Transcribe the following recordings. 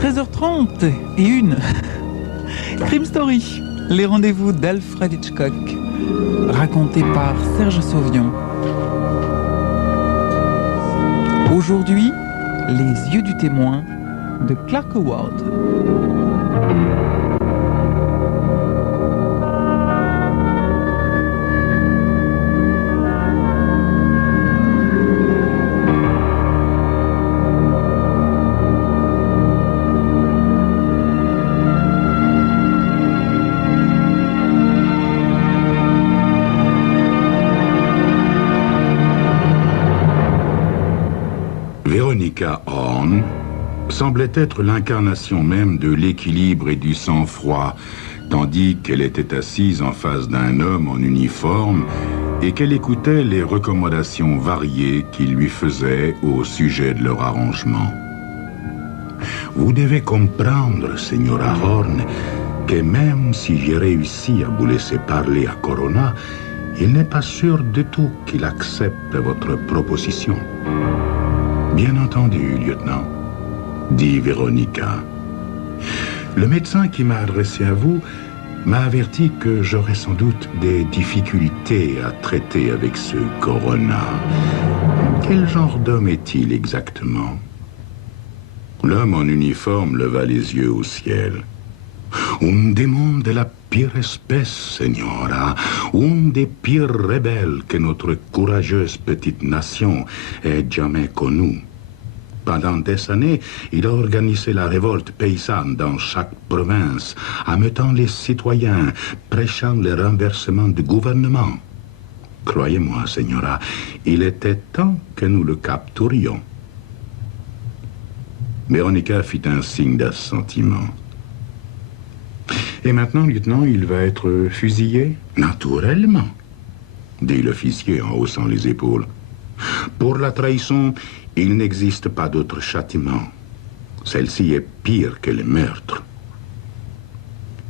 13h30 et une. Crime Story, les rendez-vous d'Alfred Hitchcock, racontés par Serge Sauvion. Aujourd'hui, les yeux du témoin de Clark Howard. Veronica Horn semblait être l'incarnation même de l'équilibre et du sang-froid, tandis qu'elle était assise en face d'un homme en uniforme et qu'elle écoutait les recommandations variées qu'il lui faisait au sujet de leur arrangement. Vous devez comprendre, Señora Horn, que même si j'ai réussi à vous laisser parler à Corona, il n'est pas sûr du tout qu'il accepte votre proposition. Bien entendu, lieutenant, dit Veronica. Le médecin qui m'a adressé à vous m'a averti que j'aurais sans doute des difficultés à traiter avec ce Corona. Quel genre d'homme est-il exactement? L'homme en uniforme leva les yeux au ciel. Un démon de la pire espèce, Señora, un des pires rebelles que notre courageuse petite nation ait jamais connu. Pendant des années, il a organisé la révolte paysanne dans chaque province, ameutant les citoyens, prêchant le renversement du gouvernement. Croyez-moi, Señora, il était temps que nous le capturions. Veronica fit un signe d'assentiment. Et maintenant, lieutenant, il va être fusillé? Naturellement, dit l'officier en haussant les épaules. Pour la trahison, il n'existe pas d'autre châtiment. Celle-ci est pire que le meurtre.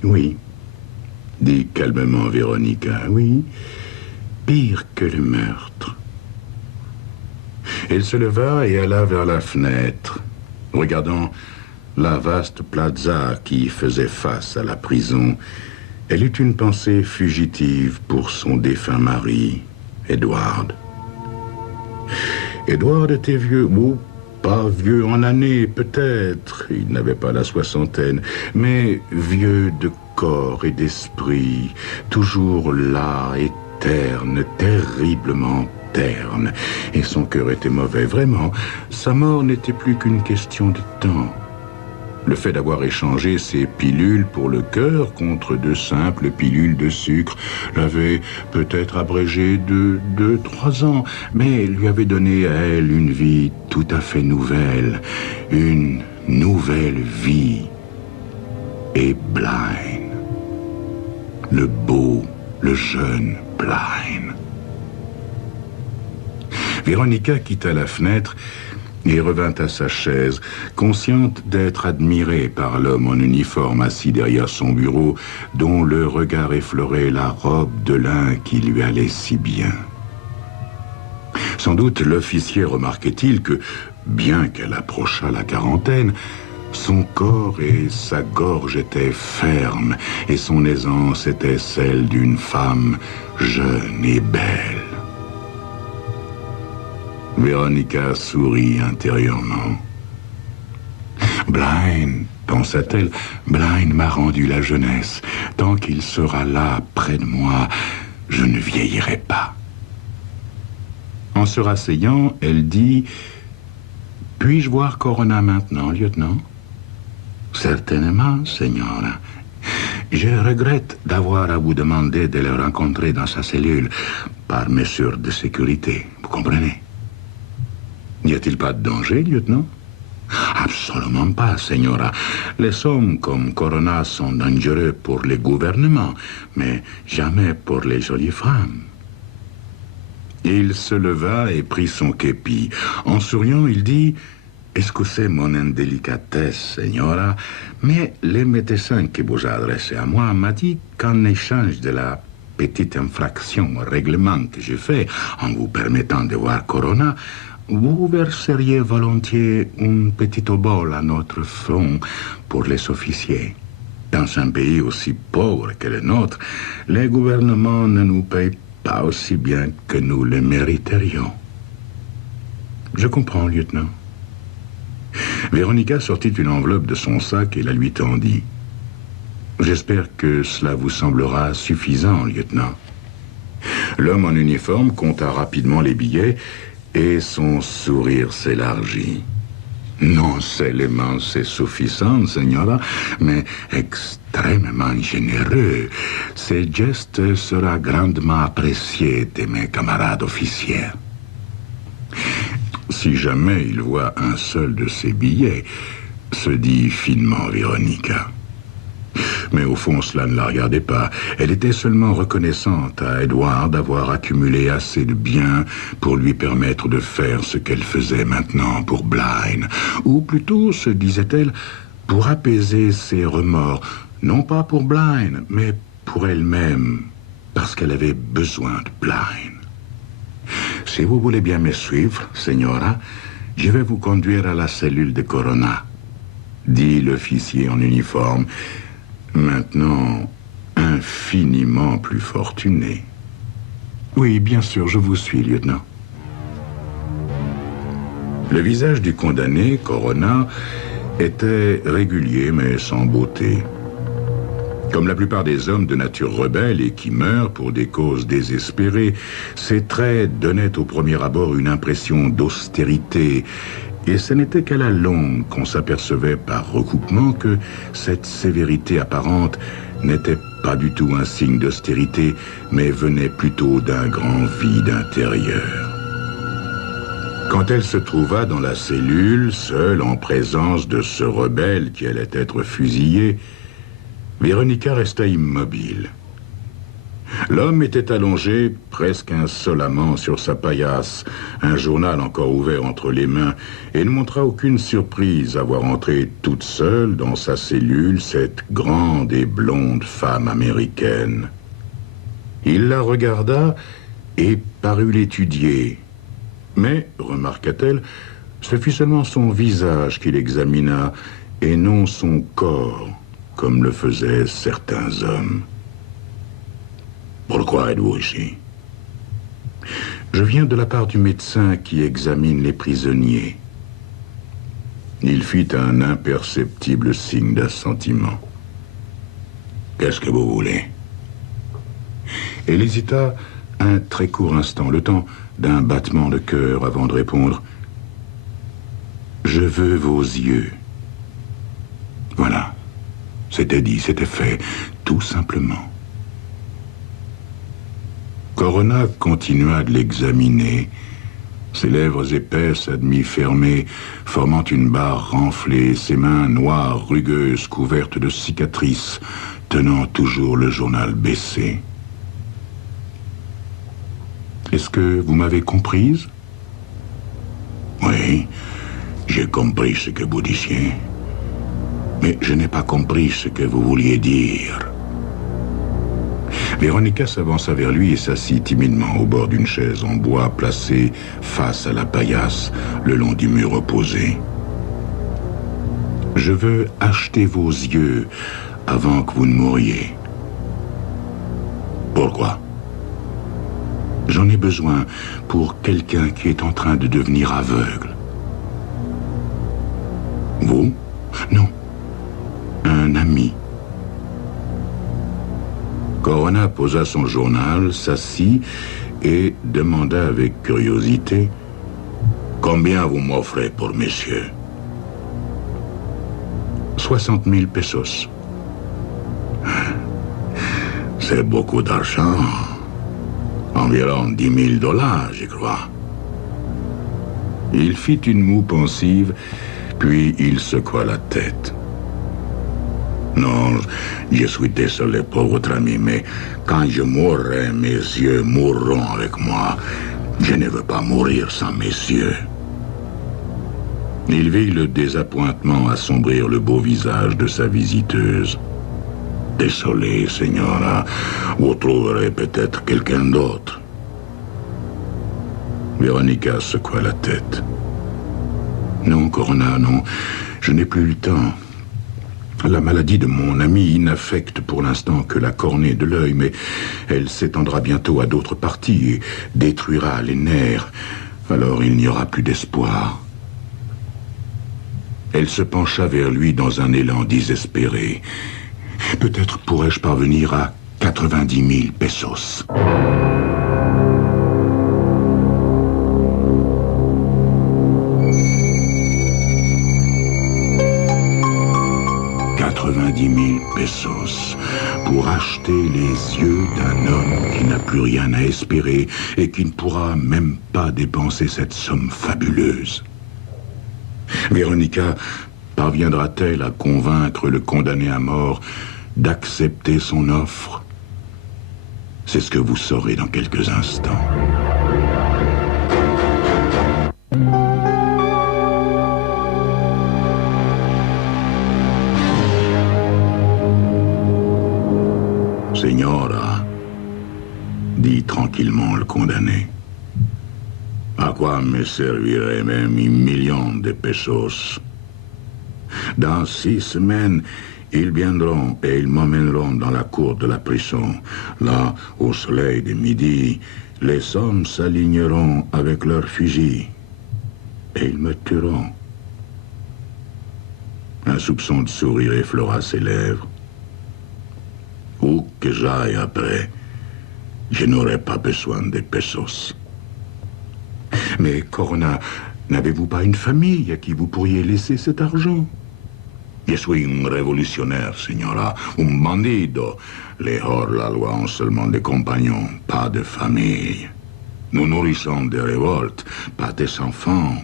Oui, dit calmement Veronica, oui, pire que le meurtre. Elle se leva et alla vers la fenêtre, regardant la vaste plaza qui faisait face à la prison. Elle eut une pensée fugitive pour son défunt mari, Edward. Edward était vieux, ou pas vieux en années, peut-être, il n'avait pas la soixantaine, mais vieux de corps et d'esprit, toujours là et terne, terriblement terne, et son cœur était mauvais, vraiment. Sa mort n'était plus qu'une question de temps. Le fait d'avoir échangé ses pilules pour le cœur contre de simples pilules de sucre l'avait peut-être abrégé de 2-3 ans, mais lui avait donné à elle une vie tout à fait nouvelle, une nouvelle vie. Et Blind, le beau, le jeune Blind. Veronica quitta la fenêtre et revint à sa chaise, consciente d'être admirée par l'homme en uniforme assis derrière son bureau, dont le regard effleurait la robe de lin qui lui allait si bien. Sans doute l'officier remarquait-il que, bien qu'elle approchât la quarantaine, son corps et sa gorge étaient fermes, et son aisance était celle d'une femme jeune et belle. Veronica sourit intérieurement. Blind, pensa-t-elle, Blind m'a rendu la jeunesse. Tant qu'il sera là, près de moi, je ne vieillirai pas. En se rasseyant, elle dit « Puis-je voir Corona maintenant, lieutenant ?»« Certainement, Señora. Je regrette d'avoir à vous demander de le rencontrer dans sa cellule, par mesure de sécurité, vous comprenez ?» N'y a-t-il pas de danger, lieutenant? Absolument pas, Señora. Les hommes comme Corona sont dangereux pour les gouvernements, mais jamais pour les jolies femmes. Il se leva et prit son képi. En souriant, il dit « Excusez mon indélicatesse, Señora, mais le médecin qui vous a adressé à moi m'a dit qu'en échange de la petite infraction au règlement que j'ai fait en vous permettant de voir Corona, vous verseriez volontiers un petit obol à notre front pour les officiers. Dans un pays aussi pauvre que le nôtre, les gouvernements ne nous payent pas aussi bien que nous le mériterions. Je comprends, lieutenant. Véronica sortit une enveloppe de son sac et la lui tendit. J'espère que cela vous semblera suffisant, lieutenant. L'homme en uniforme compta rapidement les billets et son sourire s'élargit. Non seulement c'est suffisant, señora, mais extrêmement généreux. Ce geste sera grandement apprécié de mes camarades officiers. Si jamais il voit un seul de ces billets, se dit finement Véronica. Mais au fond, cela ne la regardait pas. Elle était seulement reconnaissante à Edward d'avoir accumulé assez de biens pour lui permettre de faire ce qu'elle faisait maintenant pour Blind. Ou plutôt, se disait-elle, pour apaiser ses remords. Non pas pour Blind, mais pour elle-même, parce qu'elle avait besoin de Blind. Si vous voulez bien me suivre, señora, je vais vous conduire à la cellule de Corona, dit l'officier en uniforme, maintenant infiniment plus fortuné. Oui, bien sûr, je vous suis, lieutenant. Le visage du condamné, Corona, était régulier mais sans beauté. Comme la plupart des hommes de nature rebelle et qui meurent pour des causes désespérées, ses traits donnaient au premier abord une impression d'austérité. Et ce n'était qu'à la longue qu'on s'apercevait par recoupement que cette sévérité apparente n'était pas du tout un signe d'austérité, mais venait plutôt d'un grand vide intérieur. Quand elle se trouva dans la cellule, seule en présence de ce rebelle qui allait être fusillé, Véronica resta immobile. L'homme était allongé presque insolemment sur sa paillasse, un journal encore ouvert entre les mains, et ne montra aucune surprise à voir entrer toute seule dans sa cellule cette grande et blonde femme américaine. Il la regarda et parut l'étudier. Mais, remarqua-t-elle, ce fut seulement son visage qu'il examina, et non son corps, comme le faisaient certains hommes. Pourquoi êtes-vous ici? Je viens de la part du médecin qui examine les prisonniers. Il fit un imperceptible signe d'assentiment. Qu'est-ce que vous voulez? Elle hésita un très court instant, le temps d'un battement de cœur avant de répondre. Je veux vos yeux. Voilà. C'était dit, c'était fait, tout simplement. Corona continua de l'examiner, ses lèvres épaisses à demi fermées, formant une barre renflée, ses mains noires, rugueuses, couvertes de cicatrices, tenant toujours le journal baissé. Est-ce que vous m'avez comprise? Oui, j'ai compris ce que vous disiez. Mais je n'ai pas compris ce que vous vouliez dire. Véronica s'avança vers lui et s'assit timidement au bord d'une chaise en bois placée face à la paillasse, le long du mur opposé. Je veux acheter vos yeux avant que vous ne mouriez. Pourquoi? J'en ai besoin pour quelqu'un qui est en train de devenir aveugle. Vous? Non. Un ami. Corona posa son journal, s'assit et demanda avec curiosité « Combien vous m'offrez pour messieurs ?» 60 000 pesos. C'est beaucoup d'argent. Environ 10 000 $, je crois. Il fit une moue pensive, puis il secoua la tête. Non, je suis désolé pour votre ami, mais quand je mourrai, mes yeux mourront avec moi. Je ne veux pas mourir sans mes yeux. Il vit le désappointement assombrir le beau visage de sa visiteuse. Désolé, señora, vous trouverez peut-être quelqu'un d'autre. Véronica secoua la tête. Non, Corona, non. Je n'ai plus le temps. La maladie de mon ami n'affecte pour l'instant que la cornée de l'œil, mais elle s'étendra bientôt à d'autres parties et détruira les nerfs. Alors il n'y aura plus d'espoir. Elle se pencha vers lui dans un élan désespéré. Peut-être pourrais-je parvenir à 90 000 pesos. 90 000 pesos pour acheter les yeux d'un homme qui n'a plus rien à espérer et qui ne pourra même pas dépenser cette somme fabuleuse. Véronica parviendra-t-elle à convaincre le condamné à mort d'accepter son offre? C'est ce que vous saurez dans quelques instants. Señora, dit tranquillement le condamné, à quoi me servirait même 1 million de pesos? Dans 6 semaines, ils viendront et ils m'emmèneront dans la cour de la prison. Là, au soleil de midi, les hommes s'aligneront avec leurs fusils et ils me tueront. Un soupçon de sourire effleura ses lèvres. Où que j'aille après, je n'aurai pas besoin de pesos. Mais, Corona, n'avez-vous pas une famille à qui vous pourriez laisser cet argent? Je suis un révolutionnaire, señora, un bandido. Les hors-la-loi ont seulement des compagnons, pas de famille. Nous nourrissons des révoltes, pas des enfants.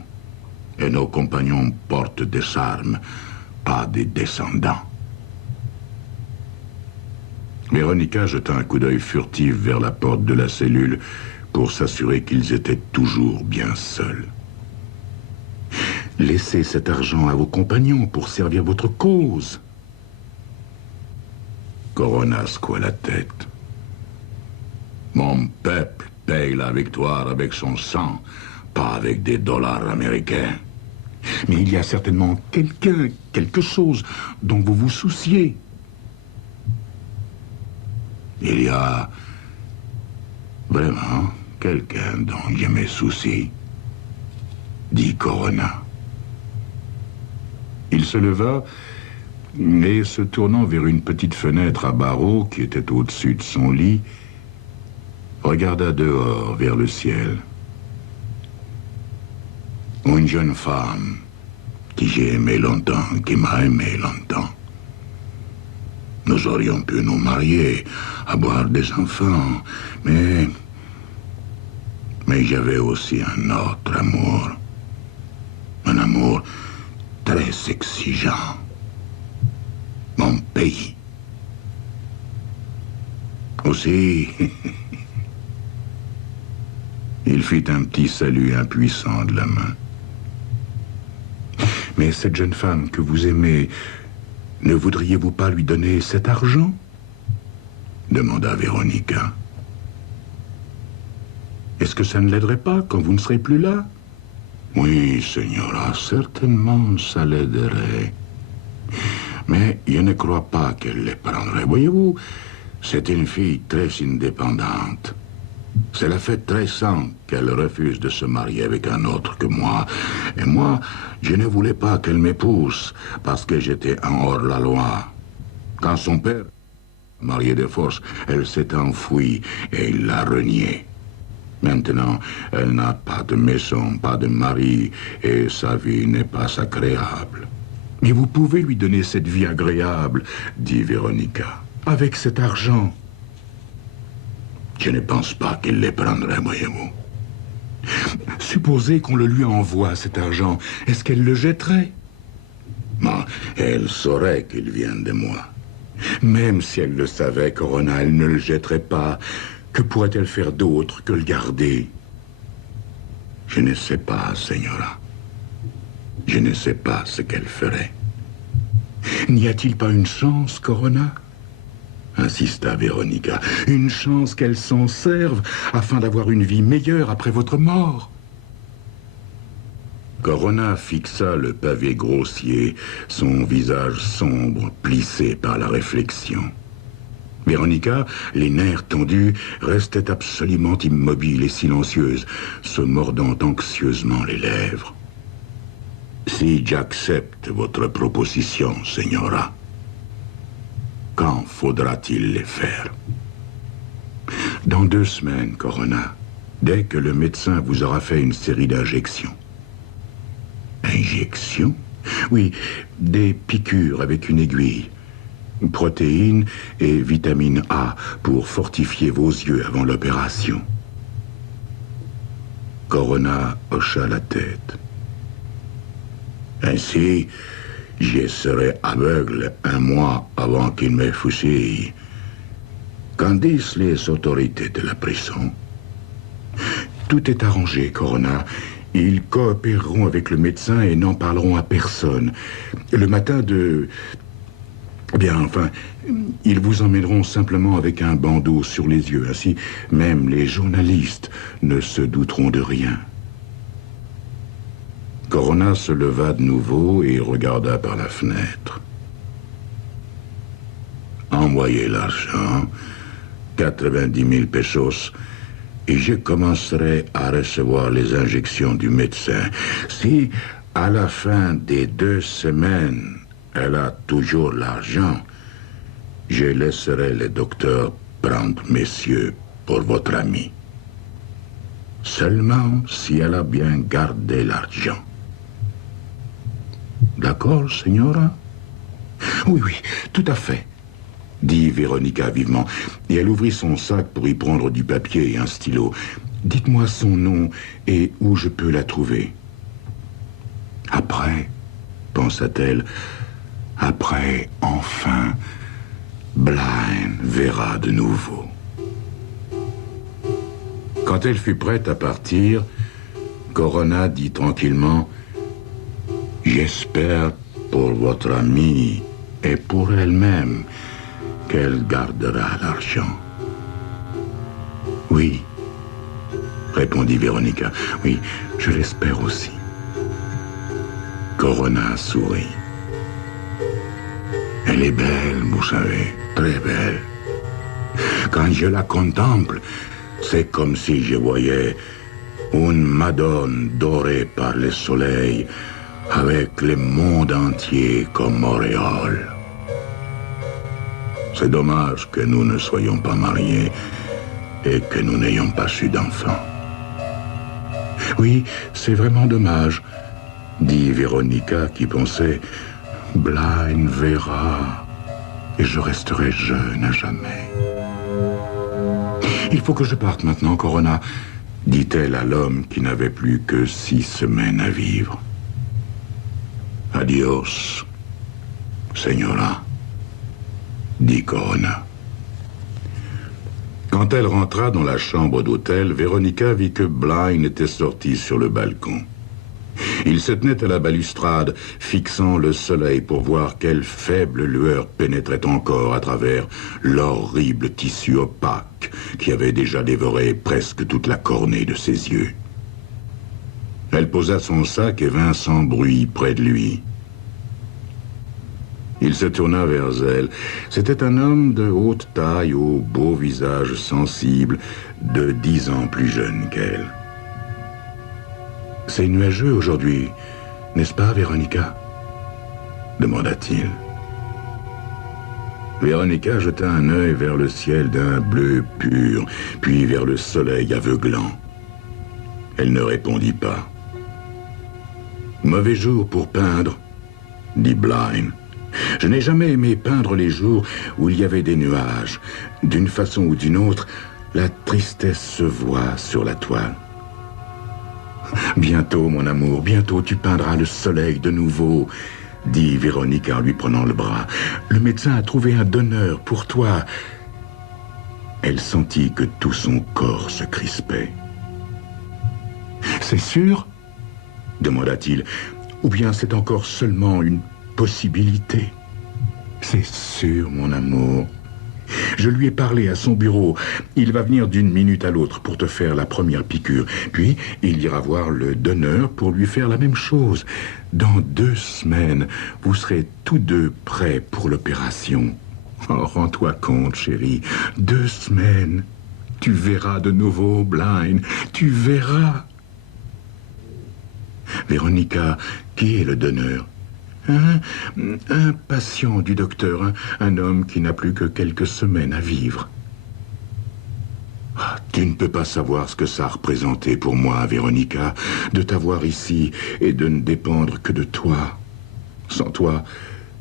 Et nos compagnons portent des armes, pas des descendants. Véronica jeta un coup d'œil furtif vers la porte de la cellule pour s'assurer qu'ils étaient toujours bien seuls. Laissez cet argent à vos compagnons pour servir votre cause. Corona secoua la tête. Mon peuple paye la victoire avec son sang, pas avec des dollars américains. Mais il y a certainement quelqu'un, quelque chose dont vous vous souciez. Il y a vraiment quelqu'un dont je me soucie, dit Corona. Il se leva et, se tournant vers une petite fenêtre à barreaux qui était au-dessus de son lit, regarda dehors vers le ciel. Une jeune femme que j'ai aimée longtemps, qui m'a aimé longtemps. Nous aurions pu nous marier, avoir des enfants, mais j'avais aussi un autre amour. Un amour très exigeant. Mon pays. Aussi, il fit un petit salut impuissant de la main. Mais cette jeune femme que vous aimez, ne voudriez-vous pas lui donner cet argent? Demanda Véronica. Est-ce que ça ne l'aiderait pas quand vous ne serez plus là? Oui, señora, certainement ça l'aiderait. Mais je ne crois pas qu'elle les prendrait. Voyez-vous, c'est une fille très indépendante. Cela fait 13 ans qu'elle refuse de se marier avec un autre que moi. Et moi, je ne voulais pas qu'elle m'épouse parce que j'étais en hors-la-loi. Quand son père, marié de force, elle s'est enfuie et il l'a reniée. Maintenant, elle n'a pas de maison, pas de mari, et sa vie n'est pas agréable. Mais vous pouvez lui donner cette vie agréable, dit Véronica, avec cet argent. Je ne pense pas qu'il les prendrait, voyez-vous. Supposez qu'on le lui envoie, cet argent. Est-ce qu'elle le jetterait? Bon, elle saurait qu'il vient de moi. Même si elle le savait, Corona, elle ne le jetterait pas. Que pourrait-elle faire d'autre que le garder? Je ne sais pas, señora. Je ne sais pas ce qu'elle ferait. N'y a-t-il pas une chance, Corona? Insista Véronica. Une chance qu'elle s'en serve afin d'avoir une vie meilleure après votre mort. Corona fixa le pavé grossier, son visage sombre, plissé par la réflexion. Véronica, les nerfs tendus, restait absolument immobile et silencieuse, se mordant anxieusement les lèvres. « Si j'accepte votre proposition, Señora, quand faudra-t-il les faire ?»« Dans 2 semaines, Corona, dès que le médecin vous aura fait une série d'injections. » Injections? Oui, des piqûres avec une aiguille. Protéines et vitamine A pour fortifier vos yeux avant l'opération. Corona hocha la tête. Ainsi, j'y serai aveugle 1 mois avant qu'il me fusille. Qu'en disent les autorités de la prison? Tout est arrangé, Corona. Ils coopéreront avec le médecin et n'en parleront à personne. Le matin de... Bien, enfin, ils vous emmèneront simplement avec un bandeau sur les yeux. Ainsi, même les journalistes ne se douteront de rien. Corona se leva de nouveau et regarda par la fenêtre. Envoyez l'argent, 90 000 pesos, et je commencerai à recevoir les injections du médecin. Si, à la fin des 2 semaines, elle a toujours l'argent, je laisserai le docteur prendre messieurs pour votre ami. Seulement si elle a bien gardé l'argent. D'accord, Señora? Oui, oui, tout à fait, dit Véronica vivement, et elle ouvrit son sac pour y prendre du papier et un stylo. Dites-moi son nom et où je peux la trouver. Après, pensa-t-elle, après, enfin, Blind verra de nouveau. Quand elle fut prête à partir, Corona dit tranquillement: « J'espère pour votre amie et pour elle-même qu'elle gardera l'argent. » « Oui, » répondit Véronica. « Oui, je l'espère aussi. » Corona sourit. « Elle est belle, vous savez, très belle. Quand je la contemple, c'est comme si je voyais une Madone dorée par le soleil, avec le monde entier comme auréole. C'est dommage que nous ne soyons pas mariés et que nous n'ayons pas eu d'enfants. » « Oui, c'est vraiment dommage, » dit Véronica qui pensait: « Blind verra et je resterai jeune à jamais. »« Il faut que je parte maintenant, Corona, » dit-elle à l'homme qui n'avait plus que 6 semaines à vivre. « Adios, Señora, » dit Corona. Quand elle rentra dans la chambre d'hôtel, Véronica vit que Blind était sorti sur le balcon. Il se tenait à la balustrade, fixant le soleil pour voir quelle faible lueur pénétrait encore à travers l'horrible tissu opaque qui avait déjà dévoré presque toute la cornée de ses yeux. Elle posa son sac et vint sans bruit près de lui. Il se tourna vers elle. C'était un homme de haute taille, au beau visage sensible, de 10 ans plus jeune qu'elle. « C'est nuageux aujourd'hui, n'est-ce pas, Véronica ?» demanda-t-il. Véronica jeta un œil vers le ciel d'un bleu pur, puis vers le soleil aveuglant. Elle ne répondit pas. « Mauvais jour pour peindre, » dit Blind. « Je n'ai jamais aimé peindre les jours où il y avait des nuages. D'une façon ou d'une autre, la tristesse se voit sur la toile. » « Bientôt, mon amour, bientôt tu peindras le soleil de nouveau, » dit Véronica en lui prenant le bras. « Le médecin a trouvé un donneur pour toi. » Elle sentit que tout son corps se crispait. « C'est sûr ?» demanda-t-il. « Ou bien c'est encore seulement une possibilité ? » « C'est sûr, mon amour, Je lui ai parlé à son bureau. Il va venir d'une minute à l'autre pour te faire la première piqûre. Puis, il ira voir le donneur pour lui faire la même chose. Dans 2 semaines, vous serez tous deux prêts pour l'opération. Oh, rends-toi compte, chérie. 2 semaines. Tu verras de nouveau, Blind. Tu verras. Véronica, qui est le donneur? Un patient du docteur, un homme qui n'a plus que quelques semaines à vivre. Tu ne peux pas savoir ce que ça a représenté pour moi, Véronica, de t'avoir ici et de ne dépendre que de toi. Sans toi,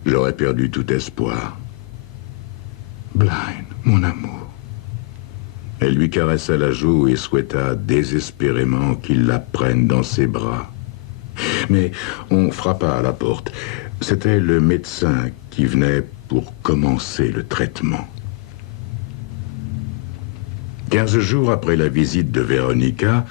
j'aurais perdu tout espoir. Blind, mon amour. Elle lui caressa la joue et souhaita désespérément qu'il la prenne dans ses bras. Mais on frappa à la porte. C'était le médecin qui venait pour commencer le traitement. 15 jours après la visite de Véronica,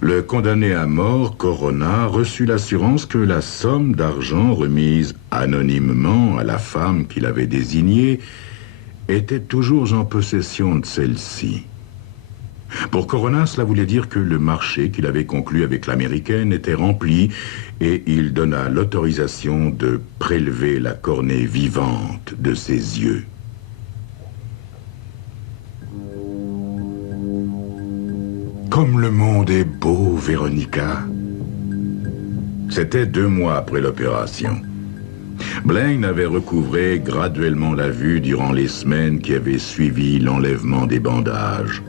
le condamné à mort, Corona, reçut l'assurance que la somme d'argent remise anonymement à la femme qu'il avait désignée était toujours en possession de celle-ci. Pour Corona, cela voulait dire que le marché qu'il avait conclu avec l'américaine était rempli et il donna l'autorisation de prélever la cornée vivante de ses yeux. Comme le monde est beau, Véronica. C'était 2 mois après l'opération. Blaine avait recouvré graduellement la vue durant les semaines qui avaient suivi l'enlèvement des bandages.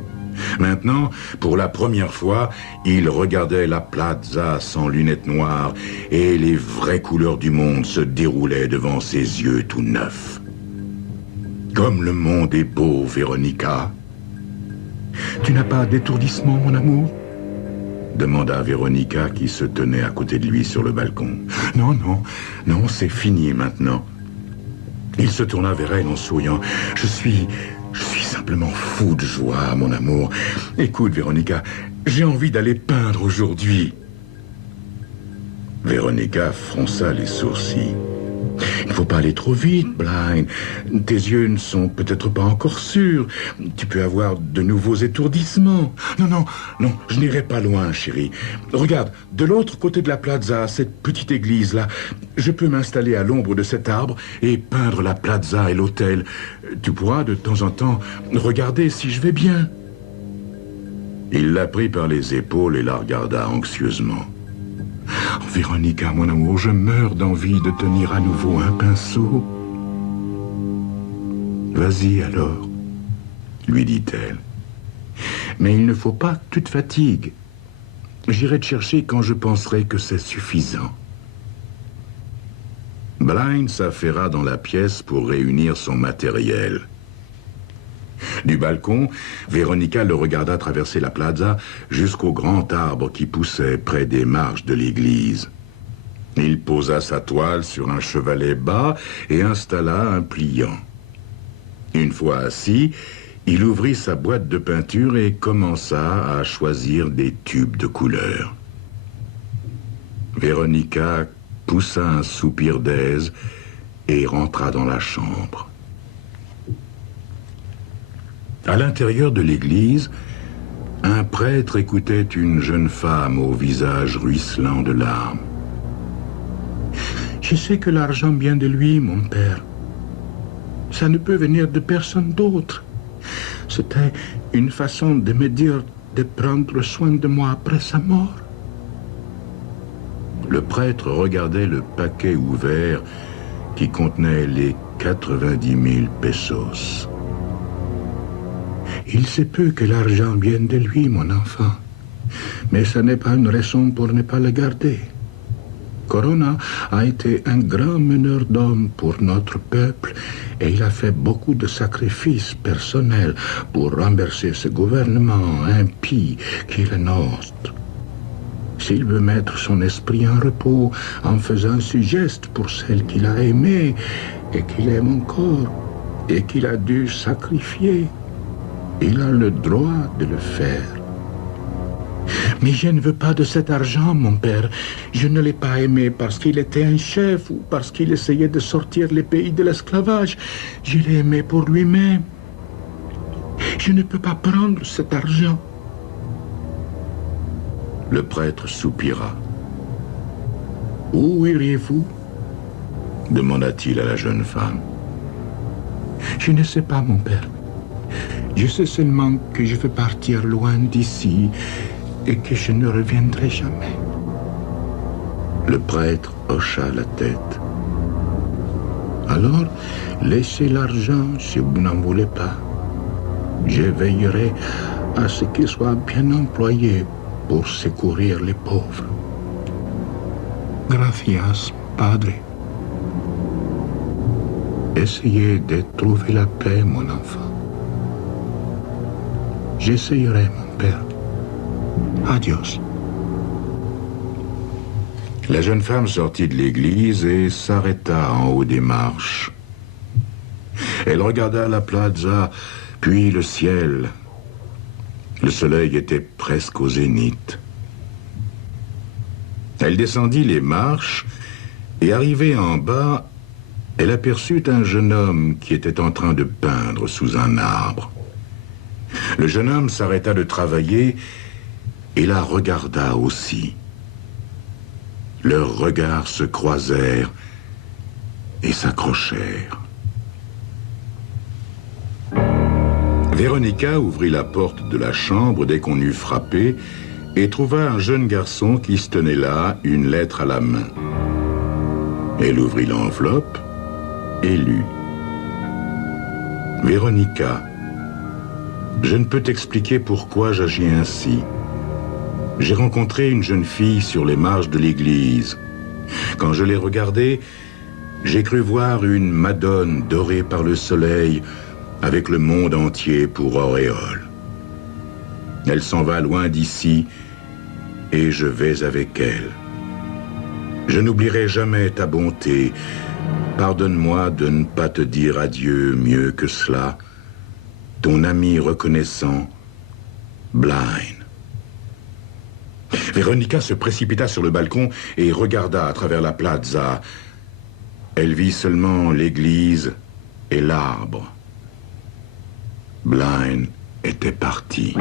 Maintenant, pour la première fois, il regardait la plaza sans lunettes noires et les vraies couleurs du monde se déroulaient devant ses yeux tout neufs. Comme le monde est beau, Véronica. Tu n'as pas d'étourdissement, mon amour? Demanda Véronica qui se tenait à côté de lui sur le balcon. Non, c'est fini maintenant. Il se tourna vers elle en souriant. Je suis simplement fou de joie, mon amour. Écoute, Véronica, j'ai envie d'aller peindre aujourd'hui. Véronica fronça les sourcils. Il ne faut pas aller trop vite, Blind. Tes yeux ne sont peut-être pas encore sûrs. Tu peux avoir de nouveaux étourdissements. Non, je n'irai pas loin, chérie. Regarde, de l'autre côté de la plaza, cette petite église-là, je peux m'installer à l'ombre de cet arbre et peindre la plaza et l'hôtel. Tu pourras de temps en temps regarder si je vais bien. Il la prit par les épaules et la regarda anxieusement. Oh, Véronica, mon amour, je meurs d'envie de tenir à nouveau un pinceau. Vas-y alors, lui dit-elle. Mais il ne faut pas que tu te fatigues. J'irai te chercher quand je penserai que c'est suffisant. Blind s'affaira dans la pièce pour réunir son matériel. Du balcon, Véronica le regarda traverser la plaza jusqu'au grand arbre qui poussait près des marches de l'église. Il posa sa toile sur un chevalet bas et installa un pliant. Une fois assis, il ouvrit sa boîte de peinture et commença à choisir des tubes de couleur. Véronica poussa un soupir d'aise et rentra dans la chambre. À l'intérieur de l'église, un prêtre écoutait une jeune femme au visage ruisselant de larmes. « Je sais que l'argent vient de lui, mon père. Ça ne peut venir de personne d'autre. C'était une façon de me dire de prendre soin de moi après sa mort. » Le prêtre regardait le paquet ouvert qui contenait les 90 000 pesos. Il se peut que l'argent vienne de lui, mon enfant. Mais ce n'est pas une raison pour ne pas le garder. Corona a été un grand meneur d'hommes pour notre peuple et il a fait beaucoup de sacrifices personnels pour renverser ce gouvernement impie qui est le nôtre. S'il veut mettre son esprit en repos en faisant ce geste pour celle qu'il a aimée et qu'il aime encore et qu'il a dû sacrifier, il a le droit de le faire. Mais je ne veux pas de cet argent, mon père. Je ne l'ai pas aimé parce qu'il était un chef ou parce qu'il essayait de sortir les pays de l'esclavage. Je l'ai aimé pour lui-même. Je ne peux pas prendre cet argent. Le prêtre soupira. Où iriez-vous? Demanda-t-il à la jeune femme. Je ne sais pas, mon père. Je sais seulement que je veux partir loin d'ici et que je ne reviendrai jamais. Le prêtre hocha la tête. Alors, laissez l'argent si vous n'en voulez pas. Je veillerai à ce qu'il soit bien employé pour secourir les pauvres. Gracias, padre. Essayez de trouver la paix, mon enfant. J'essayerai, mon père. Adios. La jeune femme sortit de l'église et s'arrêta en haut des marches. Elle regarda la plaza, puis le ciel. Le soleil était presque au zénith. Elle descendit les marches et, arrivée en bas, elle aperçut un jeune homme qui était en train de peindre sous un arbre. Le jeune homme s'arrêta de travailler et la regarda aussi. Leurs regards se croisèrent et s'accrochèrent. Véronica ouvrit la porte de la chambre dès qu'on eut frappé et trouva un jeune garçon qui se tenait là, une lettre à la main. Elle ouvrit l'enveloppe et lut. Véronica, je ne peux t'expliquer pourquoi j'agis ainsi. J'ai rencontré une jeune fille sur les marches de l'église. Quand je l'ai regardée, j'ai cru voir une Madone dorée par le soleil avec le monde entier pour auréole. Elle s'en va loin d'ici et je vais avec elle. Je n'oublierai jamais ta bonté. Pardonne-moi de ne pas te dire adieu mieux que cela. Ton ami reconnaissant, Blind. Véronica se précipita sur le balcon et regarda à travers la plaza. Elle vit seulement l'église et l'arbre. Blind était parti.